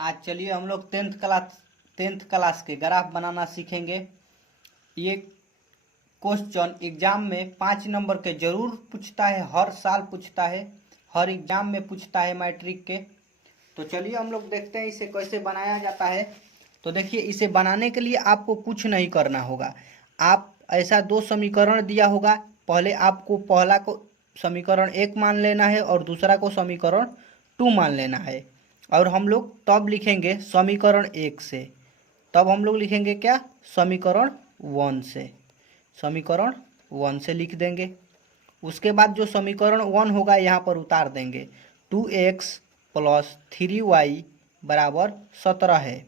आज चलिए हम लोग टेंथ क्लास के ग्राफ बनाना सीखेंगे। ये क्वेश्चन एग्जाम में 5 नंबर के जरूर पूछता है, हर साल पूछता है, हर एग्जाम में पूछता है मैट्रिक के। तो चलिए हम लोग देखते हैं इसे कैसे बनाया जाता है। तो देखिए, इसे बनाने के लिए आपको कुछ नहीं करना होगा। आप ऐसा दो समीकरण दिया होगा, पहले आपको पहला को समीकरण 1 मान लेना है और दूसरा को समीकरण 2 मान लेना है। और हम लोग तब लिखेंगे समीकरण 1 से, तब हम लोग लिखेंगे क्या, समीकरण 1 से, समीकरण 1 से लिख देंगे। उसके बाद जो समीकरण 1 होगा यहाँ पर उतार देंगे। 2x प्लस 3y बराबर 17 है।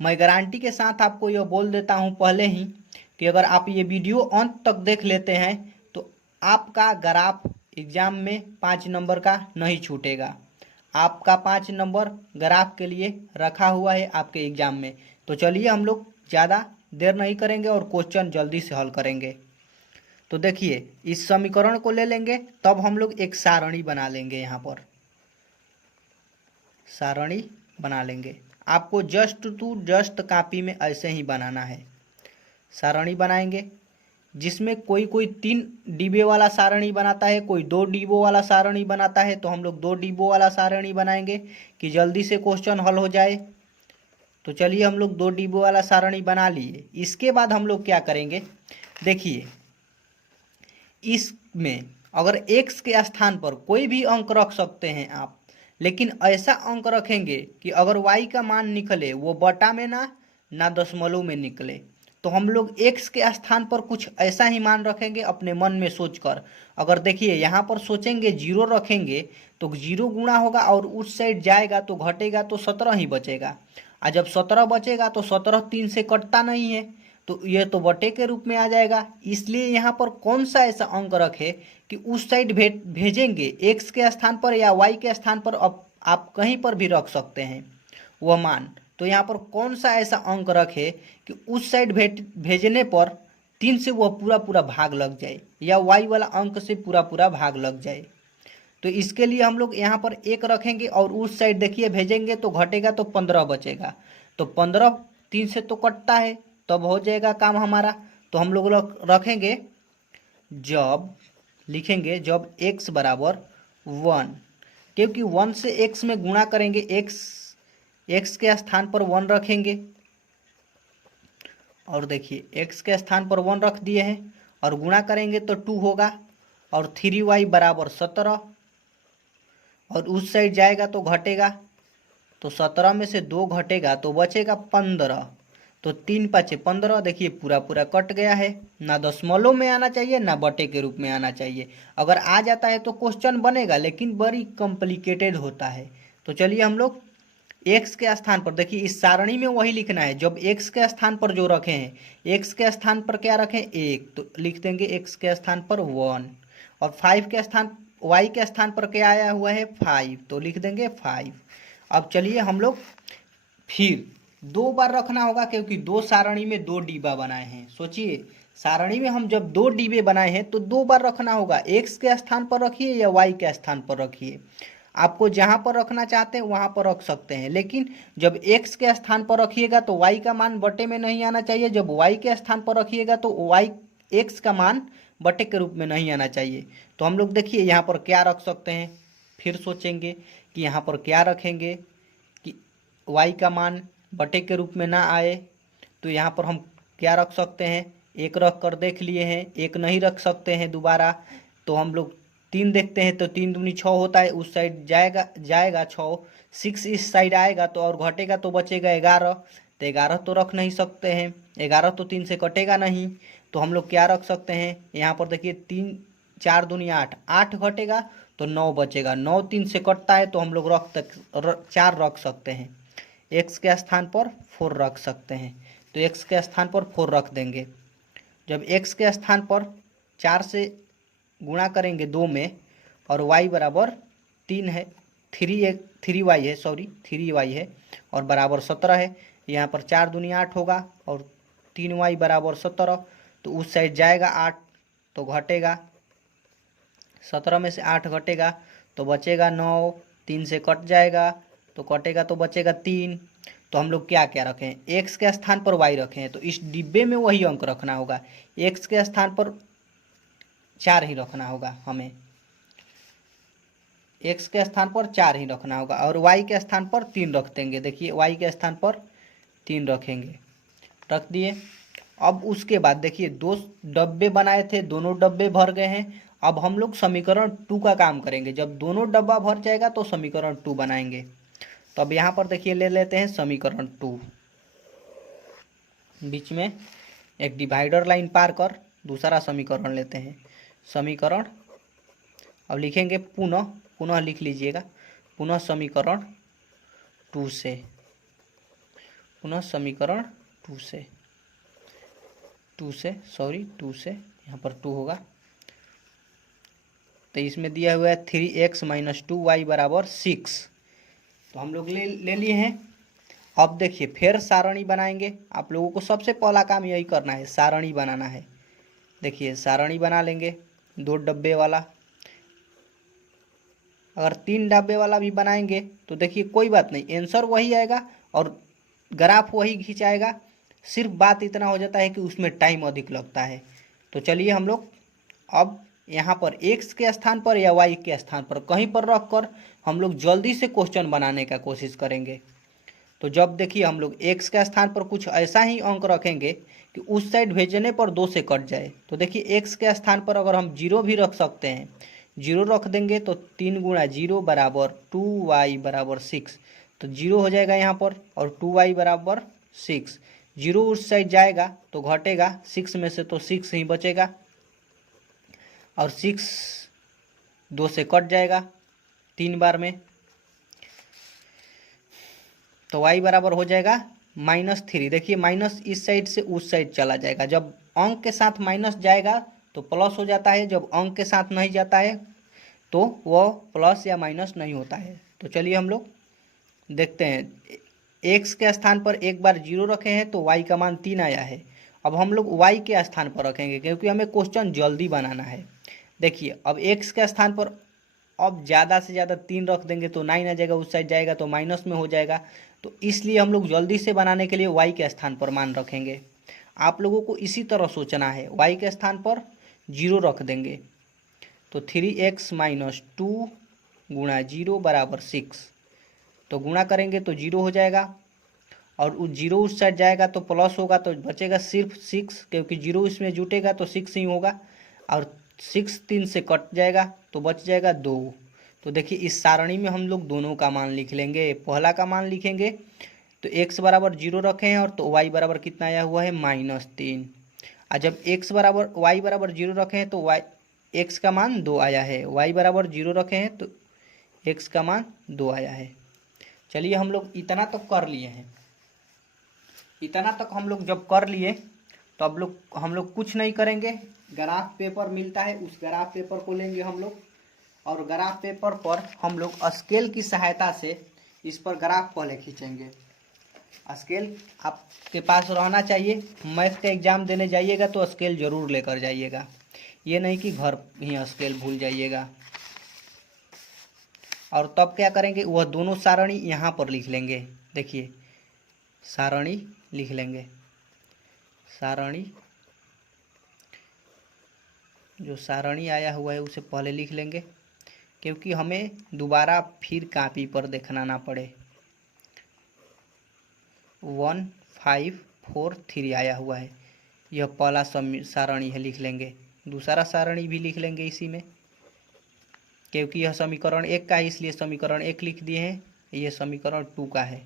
मैं गारंटी के साथ आपको यह बोल देता हूँ पहले ही कि अगर आप ये वीडियो अंत तक देख लेते हैं तो आपका ग्राफ एग्जाम में 5 नंबर का नहीं छूटेगा। आपका 5 नंबर ग्राफ के लिए रखा हुआ है आपके एग्जाम में। तो चलिए हम लोग ज़्यादा देर नहीं करेंगे और क्वेश्चन जल्दी से हल करेंगे। तो देखिए, इस समीकरण को ले लेंगे, तब हम लोग एक सारणी बना लेंगे। यहाँ पर सारणी बना लेंगे। आपको जस्ट कॉपी में ऐसे ही बनाना है। सारणी बनाएंगे जिसमें कोई 3 डिब्बे वाला सारणी बनाता है, कोई 2 डिब्बों वाला सारणी बनाता है। तो हम लोग 2 डिब्बों वाला सारणी बनाएंगे कि जल्दी से क्वेश्चन हल हो जाए। तो चलिए हम लोग 2 डिब्बों वाला सारणी बना लिए। इसके बाद हम लोग क्या करेंगे, देखिए इसमें अगर x के स्थान पर कोई भी अंक रख सकते हैं आप, लेकिन ऐसा अंक रखेंगे कि अगर y का मान निकले वो बटा में ना दशमलव में निकले। तो हम लोग x के स्थान पर कुछ ऐसा ही मान रखेंगे अपने मन में सोचकर। अगर देखिए यहाँ पर सोचेंगे 0 रखेंगे तो 0 गुणा होगा और उस साइड जाएगा तो घटेगा, तो 17 ही बचेगा। और जब 17 बचेगा तो 17 3 से कटता नहीं है, तो ये तो बटे के रूप में आ जाएगा। इसलिए यहाँ पर कौन सा ऐसा अंक रखे कि उस साइड भेजेंगे x के स्थान पर या y के स्थान पर, आप कहीं पर भी रख सकते हैं वह मान। तो यहाँ पर कौन सा ऐसा अंक रखे कि उस साइड भेजने पर 3 से वह पूरा पूरा भाग लग जाए या y वाला अंक से पूरा पूरा भाग लग जाए। तो इसके लिए हम लोग यहाँ पर 1 रखेंगे और उस साइड देखिए भेजेंगे तो घटेगा, तो 15 बचेगा। तो 15 3 से तो कटता है, तब हो जाएगा काम हमारा। तो हम लोग रखेंगे, जब लिखेंगे जब x बराबर 1, क्योंकि 1 से x में गुणा करेंगे, x के स्थान पर 1 रखेंगे। और देखिए x के स्थान पर 1 रख दिए हैं और गुणा करेंगे तो 2 होगा और 3y बराबर 17, और उस साइड जाएगा तो घटेगा। तो 17 में से 2 घटेगा तो बचेगा 15। तो 3 5 15, देखिए पूरा पूरा कट गया है। ना दशमलव में आना चाहिए ना बटे के रूप में आना चाहिए। अगर आ जाता है तो क्वेश्चन बनेगा, लेकिन बड़ी कॉम्प्लिकेटेड होता है। तो चलिए हम लोग x के स्थान पर, देखिए इस सारणी में वही लिखना है। जब x के स्थान पर जो रखे हैं, x के स्थान पर क्या रखें 1, तो लिख देंगे x के स्थान पर 1। और 5 के स्थान y के स्थान पर क्या आया हुआ है 5, तो लिख देंगे 5। अब चलिए हम लोग फिर 2 बार रखना होगा, क्योंकि 2 सारणी में 2 डिब्बा बनाए हैं। सोचिए, सारणी में हम जब 2 डिब्बे बनाए हैं तो 2 बार रखना होगा। x के स्थान पर रखिए या y के स्थान पर रखिए, आपको जहां पर रखना चाहते हैं वहां पर रख सकते हैं। लेकिन जब x के स्थान पर रखिएगा तो y का मान बटे में नहीं आना चाहिए, जब y के स्थान पर रखिएगा तो x का मान बटे के रूप में नहीं आना चाहिए। तो हम लोग देखिए यहाँ पर क्या रख सकते हैं, फिर सोचेंगे कि यहाँ पर क्या रखेंगे कि y का मान बटे के रूप में ना आए। तो यहाँ पर हम क्या रख सकते हैं, 1 रख कर देख लिए हैं, 1 नहीं रख सकते हैं दोबारा। तो हम लोग 3 देखते हैं, तो 3 दूनी 6 होता है, उस साइड जाएगा 6, 6 इस साइड आएगा तो और घटेगा तो बचेगा 11। तो 11 तो रख नहीं सकते हैं, 11 तो 3 से कटेगा नहीं। तो हम लोग क्या रख सकते हैं, यहाँ पर देखिए 3 4 दूनी 8, 8 घटेगा तो 9 बचेगा। 9 3 से कटता है तो हम लोग 4 रख सकते हैं। x के स्थान पर 4 रख सकते हैं, तो x के स्थान पर 4 रख देंगे। जब x के स्थान पर 4 से गुणा करेंगे 2 में और y बराबर 3 है, 3y है, सॉरी 3y है और बराबर 17 है। यहाँ पर 4 दूनी 8 होगा और 3y बराबर 17, तो उस साइड जाएगा 8 तो घटेगा, 17 में से 8 घटेगा तो बचेगा 9, 3 से कट जाएगा तो कटेगा तो बचेगा 3। तो हम लोग क्या क्या रखें, x के स्थान पर y रखे हैं, तो इस डिब्बे में वही अंक रखना होगा। x के स्थान पर 4 ही रखना होगा हमें, x के स्थान पर 4 ही रखना होगा, और y के स्थान पर 3 रख देंगे। देखिए y के स्थान पर 3 रखेंगे, रख दिए। अब उसके बाद देखिए 2 डब्बे बनाए थे, दोनों डब्बे भर गए हैं। अब हम लोग समीकरण 2 का काम करेंगे। जब दोनों डब्बा भर जाएगा तो समीकरण 2 बनाएंगे। तो अब यहाँ पर देखिए ले लेते हैं समीकरण 2, बीच में एक डिवाइडर लाइन पार कर दूसरा समीकरण लेते हैं। समीकरण अब लिखेंगे पुनः लिख लीजिएगा, पुनः समीकरण 2 से, पुनः समीकरण 2 से, 2 से यहाँ पर 2 होगा। तो इसमें दिया हुआ है 3x - 2y = 6। तो हम लोग ले लिए हैं। अब देखिए फिर सारणी बनाएंगे। आप लोगों को सबसे पहला काम यही करना है, सारणी बनाना है। देखिए सारणी बना लेंगे 2 डब्बे वाला। अगर 3 डब्बे वाला भी बनाएंगे तो देखिए कोई बात नहीं, आंसर वही आएगा और ग्राफ वही खिंचाएगा। सिर्फ बात इतना हो जाता है कि उसमें टाइम अधिक लगता है। तो चलिए हम लोग अब यहाँ पर x के स्थान पर या y के स्थान पर कहीं पर रख कर हम लोग जल्दी से क्वेश्चन बनाने का कोशिश करेंगे। तो जब देखिए हम लोग x के स्थान पर कुछ ऐसा ही अंक रखेंगे कि उस साइड भेजने पर 2 से कट जाए। तो देखिए x के स्थान पर अगर हम 0 भी रख सकते हैं, 0 रख देंगे तो 3 × 0 = 2y = 6। तो 0 हो जाएगा यहाँ पर और 2y = 6। 0 उस साइड जाएगा तो घटेगा, 6 में से तो 6 ही बचेगा और 6 2 से कट जाएगा 3 बार में। तो y बराबर हो जाएगा -3। देखिए माइनस इस साइड से उस साइड चला जाएगा। जब अंक के साथ माइनस जाएगा तो प्लस हो जाता है, जब अंक के साथ नहीं जाता है तो वह प्लस या माइनस नहीं होता है। तो चलिए हम लोग देखते हैं। x के स्थान पर एक बार 0 रखे हैं तो y का मान 3 आया है। अब हम लोग y के स्थान पर रखेंगे क्योंकि हमें क्वेश्चन जल्दी बनाना है। देखिए अब x के स्थान पर अब ज़्यादा से ज़्यादा 3 रख देंगे तो 9 आ जाएगा, उस साइड जाएगा तो माइनस में हो जाएगा। तो इसलिए हम लोग जल्दी से बनाने के लिए y के स्थान पर मान रखेंगे। आप लोगों को इसी तरह सोचना है, y के स्थान पर 0 रख देंगे तो 3x - 2 × 0 = 6। तो गुणा करेंगे तो 0 हो जाएगा और 0 उस साइड जाएगा तो प्लस होगा, तो बचेगा सिर्फ 6, क्योंकि 0 इसमें जुटेगा तो 6 ही होगा और 6 3 से कट जाएगा तो बच जाएगा 2। तो देखिए इस सारणी में हम लोग दोनों का मान लिख लेंगे। पहला का मान लिखेंगे तो x बराबर 0 रखे हैं और तो y बराबर कितना आया हुआ है -3। और जब y बराबर 0 रखे हैं तो x का मान 2 आया है। y बराबर 0 रखे हैं तो x का मान 2 आया है। चलिए हम लोग इतना तक कर लिए हैं। इतना तक हम लोग जब कर लिए तो अब हम लोग कुछ नहीं करेंगे। ग्राफ पेपर मिलता है, उस ग्राफ पेपर को लेंगे हम लोग और ग्राफ पेपर पर हम लोग स्केल की सहायता से इस पर ग्राफ पहले खींचेंगे। स्केल आपके पास रहना चाहिए। मैथ का एग्ज़ाम देने जाइएगा तो स्केल ज़रूर लेकर जाइएगा, ये नहीं कि घर ही स्केल भूल जाइएगा। और तब क्या करेंगे, वह दोनों सारणी यहाँ पर लिख लेंगे। देखिए सारणी लिख लेंगे, सारणी जो सारणी आया हुआ है उसे पहले लिख लेंगे क्योंकि हमें दोबारा फिर कॉपी पर देखना ना पड़े। 1 5 4 3 आया हुआ है, यह पहला सारणी है, लिख लेंगे। दूसरा सारणी भी लिख लेंगे इसी में, क्योंकि यह समीकरण 1 का है इसलिए समीकरण 1 लिख दिए हैं। यह समीकरण 2 का है।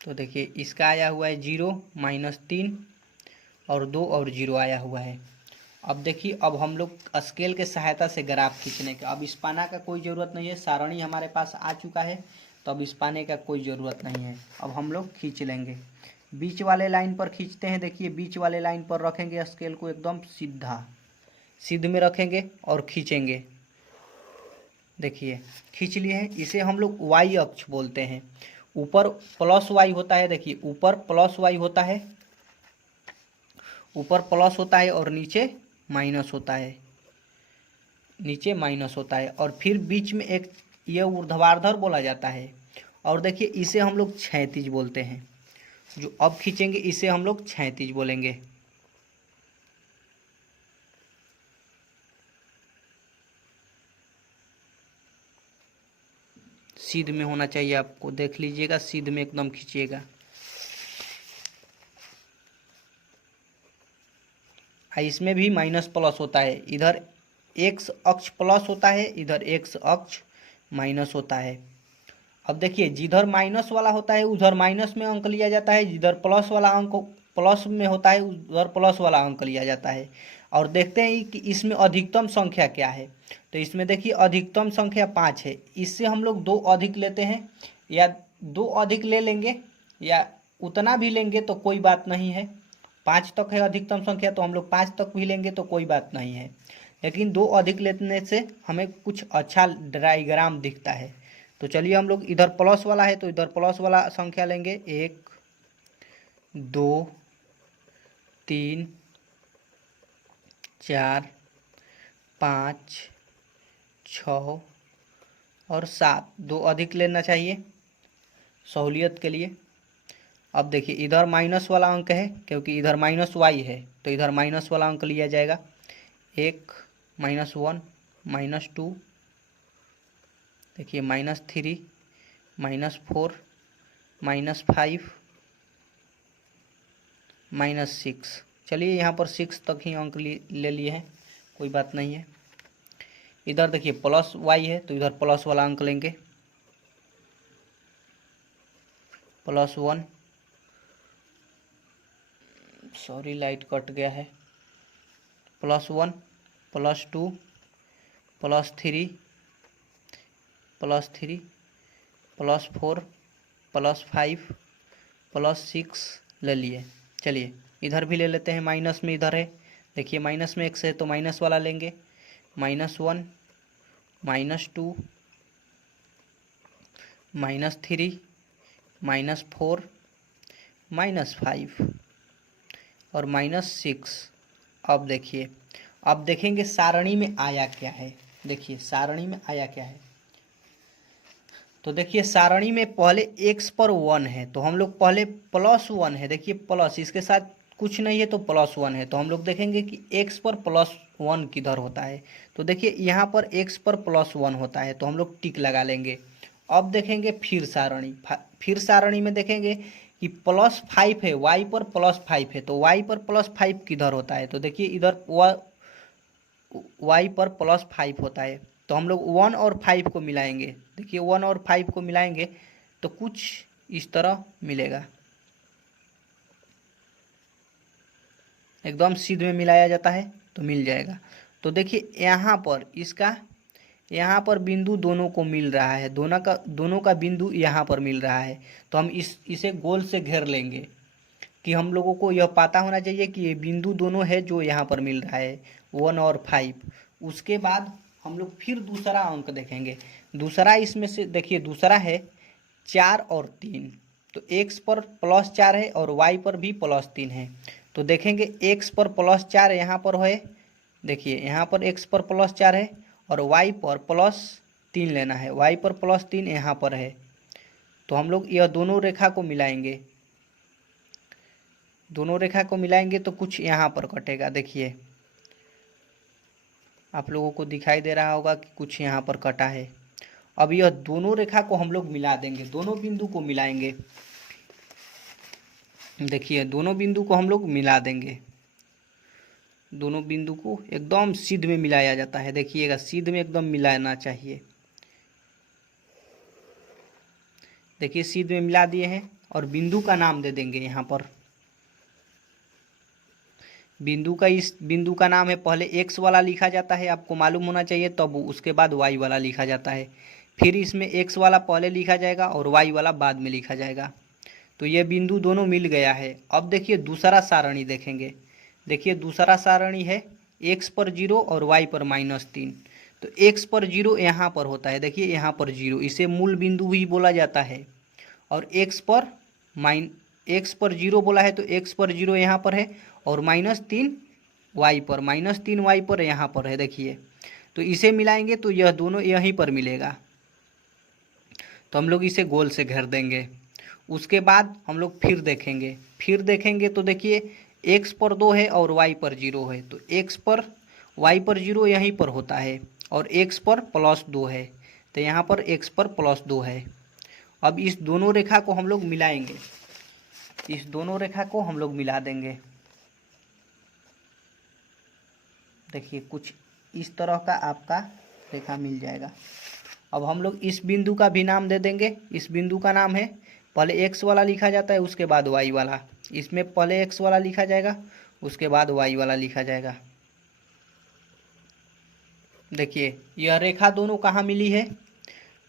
तो देखिए इसका आया हुआ है 0 -3 और 2 और 0 आया हुआ है। अब देखिए अब हम लोग स्केल के सहायता से ग्राफ खींचने का, अब स्पाना का कोई ज़रूरत नहीं है, सारणी हमारे पास आ चुका है तो अब स्पाने का कोई ज़रूरत नहीं है। अब हम लोग खींच लेंगे, बीच वाले लाइन पर खींचते हैं। देखिए बीच वाले लाइन पर रखेंगे स्केल को एकदम सीधा, सीध में रखेंगे और खींचेंगे। देखिए खींच लिए हैं, इसे हम लोग y अक्ष बोलते हैं। ऊपर प्लस y होता है, देखिए ऊपर प्लस y होता है, ऊपर प्लस होता है और नीचे माइनस होता है। नीचे माइनस होता है, और फिर बीच में एक ये ऊर्ध्वाधर बोला जाता है। और देखिए इसे हम लोग क्षैतिज बोलते हैं, जो अब खींचेंगे इसे हम लोग क्षैतिज बोलेंगे। सीध में होना चाहिए, आपको देख लीजिएगा, सीध में एकदम खींचिएगा। इसमें भी माइनस प्लस होता है, इधर एक्स अक्ष प्लस होता है, इधर एक्स अक्ष माइनस होता है। अब देखिए जिधर माइनस वाला होता है उधर माइनस में अंक लिया जाता है, जिधर प्लस वाला अंक प्लस में होता है उधर प्लस वाला अंक लिया जाता है। और देखते हैं कि इसमें अधिकतम संख्या क्या है। तो इसमें देखिए अधिकतम संख्या 5 है। इससे हम लोग 2 अधिक लेते हैं, या 2 अधिक ले लेंगे, या उतना भी लेंगे तो कोई बात नहीं है। 5 तक है अधिकतम संख्या, तो हम लोग 5 तक भी लेंगे तो कोई बात नहीं है। लेकिन 2 अधिक लेने से हमें कुछ अच्छा डायग्राम दिखता है। तो चलिए हम लोग इधर प्लस वाला है तो इधर प्लस वाला संख्या लेंगे, 1 2 3 4 5 6 और 7, 2 अधिक लेना चाहिए सहूलियत के लिए। अब देखिए इधर माइनस वाला अंक है, क्योंकि इधर माइनस वाई है तो इधर माइनस वाला अंक लिया जाएगा। 1 -1 -2, देखिए -3 -4 -5 -6। चलिए यहाँ पर 6 तक ही अंक ले लिए हैं, कोई बात नहीं है। इधर देखिए प्लस वाई है तो इधर प्लस वाला अंक लेंगे, +1, सॉरी लाइट कट गया है, +1 +2 +3 +3 +4 +5 +6 ले लिए। चलिए इधर भी ले लेते हैं, माइनस में इधर है, देखिए माइनस में x है तो माइनस वाला लेंगे, -1 -2 -3 -4 -5 और -6। अब देखिए, अब देखेंगे सारणी में आया क्या है। देखिए सारणी में आया क्या है, तो देखिए सारणी में पहले x पर 1 है तो हम लोग पहले +1 है, देखिए प्लस, इसके साथ कुछ नहीं है तो +1 है, तो हम लोग देखेंगे कि x पर +1 किधर होता है। तो देखिए यहाँ पर x पर +1 होता है तो हम लोग टिक लगा लेंगे। अब देखेंगे फिर सारणी, फिर सारणी में देखेंगे कि +5 है, y पर +5 है तो y पर +5 किधर होता है। तो देखिए इधर y पर +5 होता है तो हम लोग 1 और 5 को मिलाएंगे। देखिए 1 और 5 को मिलाएंगे तो कुछ इस तरह मिलेगा, एकदम सीध में मिलाया जाता है तो मिल जाएगा। तो देखिए यहाँ पर इसका, यहाँ पर बिंदु दोनों को मिल रहा है, दोनों का बिंदु यहाँ पर मिल रहा है, तो हम इसे गोल से घेर लेंगे कि हम लोगों को यह पता होना चाहिए कि ये बिंदु दोनों है जो यहाँ पर मिल रहा है, 1 और 5। उसके बाद हम लोग फिर दूसरा अंक देखेंगे। दूसरा इसमें से देखिए दूसरा है 4 और 3, तो x पर +4 है और y पर भी +3 है। तो देखेंगे x पर +4 यहाँ पर है, देखिए यहाँ पर x पर +4 है और y पर +3 लेना है, y पर +3 यहाँ पर है। तो हम लोग यह दोनों रेखा को मिलाएंगे, दोनों रेखा को मिलाएंगे तो कुछ यहाँ पर कटेगा। देखिए आप लोगों को दिखाई दे रहा होगा कि कुछ यहाँ पर कटा है। अब यह दोनों रेखा को हम लोग मिला देंगे, दोनों बिंदु को मिलाएंगे। देखिए दोनों बिंदु को हम लोग मिला देंगे, दोनों बिंदु को एकदम सीध में मिलाया जाता है। देखिएगा सीध में एकदम मिलाना चाहिए, देखिए सीध में मिला दिए हैं और बिंदु का नाम दे देंगे। यहाँ पर बिंदु का, इस बिंदु का नाम है, पहले x वाला लिखा जाता है, आपको मालूम होना चाहिए, तब उसके बाद y वाला लिखा जाता है। फिर इसमें x वाला पहले लिखा जाएगा और y वाला बाद में लिखा जाएगा। तो ये बिंदु दोनों मिल गया है। अब देखिए दूसरा सारणी देखेंगे। देखिए दूसरा सारणी है x पर 0 और y पर -3। तो x पर 0 यहाँ पर होता है, देखिए यहाँ पर 0, इसे मूल बिंदु भी बोला जाता है। और x पर 0 बोला है तो x पर 0 यहाँ पर है और -3 y पर, -3 y पर यहाँ पर है। देखिए तो इसे मिलाएंगे तो यह दोनों यहीं पर मिलेगा, तो हम लोग इसे गोल से घेर देंगे। उसके बाद हम लोग फिर देखेंगे तो देखिए x पर 2 है और y पर 0 है, तो x पर y पर 0 यहीं पर होता है और x पर +2 है, तो यहाँ पर x पर +2 है। अब इस दोनों रेखा को हम लोग मिलाएंगे, इस दोनों रेखा को हम लोग मिला देंगे। देखिए कुछ इस तरह का आपका रेखा मिल जाएगा। अब हम लोग इस बिंदु का भी नाम दे देंगे। इस बिंदु का नाम है, पहले x वाला लिखा जाता है उसके बाद y वाला, इसमें पहले x वाला लिखा जाएगा उसके बाद y वाला लिखा जाएगा। देखिए यह रेखा दोनों कहाँ मिली है,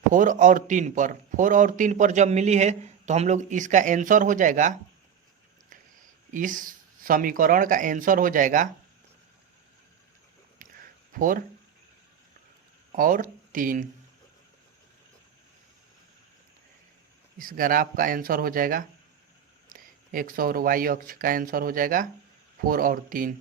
4 और 3 पर। 4 और 3 पर जब मिली है तो हम लोग इसका आंसर हो जाएगा, इस समीकरण का आंसर हो जाएगा 4 और 3। इस ग्राफ का आंसर हो जाएगा, x और y अक्ष का आंसर हो जाएगा 4 और 3।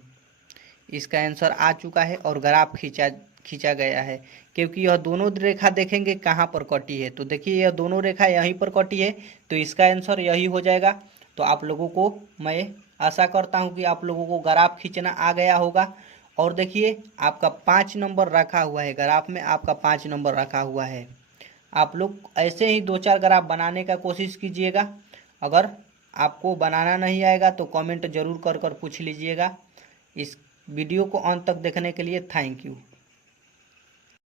इसका आंसर आ चुका है और ग्राफ खींचा गया है, क्योंकि यह दोनों रेखा देखेंगे कहाँ पर कटी है। तो देखिए यह दोनों रेखा यहीं पर कटी है, तो इसका आंसर यही हो जाएगा। तो आप लोगों को मैं आशा करता हूँ कि आप लोगों को ग्राफ खींचना आ गया होगा। और देखिए आपका 5 नंबर रखा हुआ है, ग्राफ में आपका 5 नंबर रखा हुआ है। आप लोग ऐसे ही 2-4 ग्राफ बनाने का कोशिश कीजिएगा। अगर आपको बनाना नहीं आएगा तो कमेंट जरूर कर पूछ लीजिएगा। इस वीडियो को अंत तक देखने के लिए थैंक यू।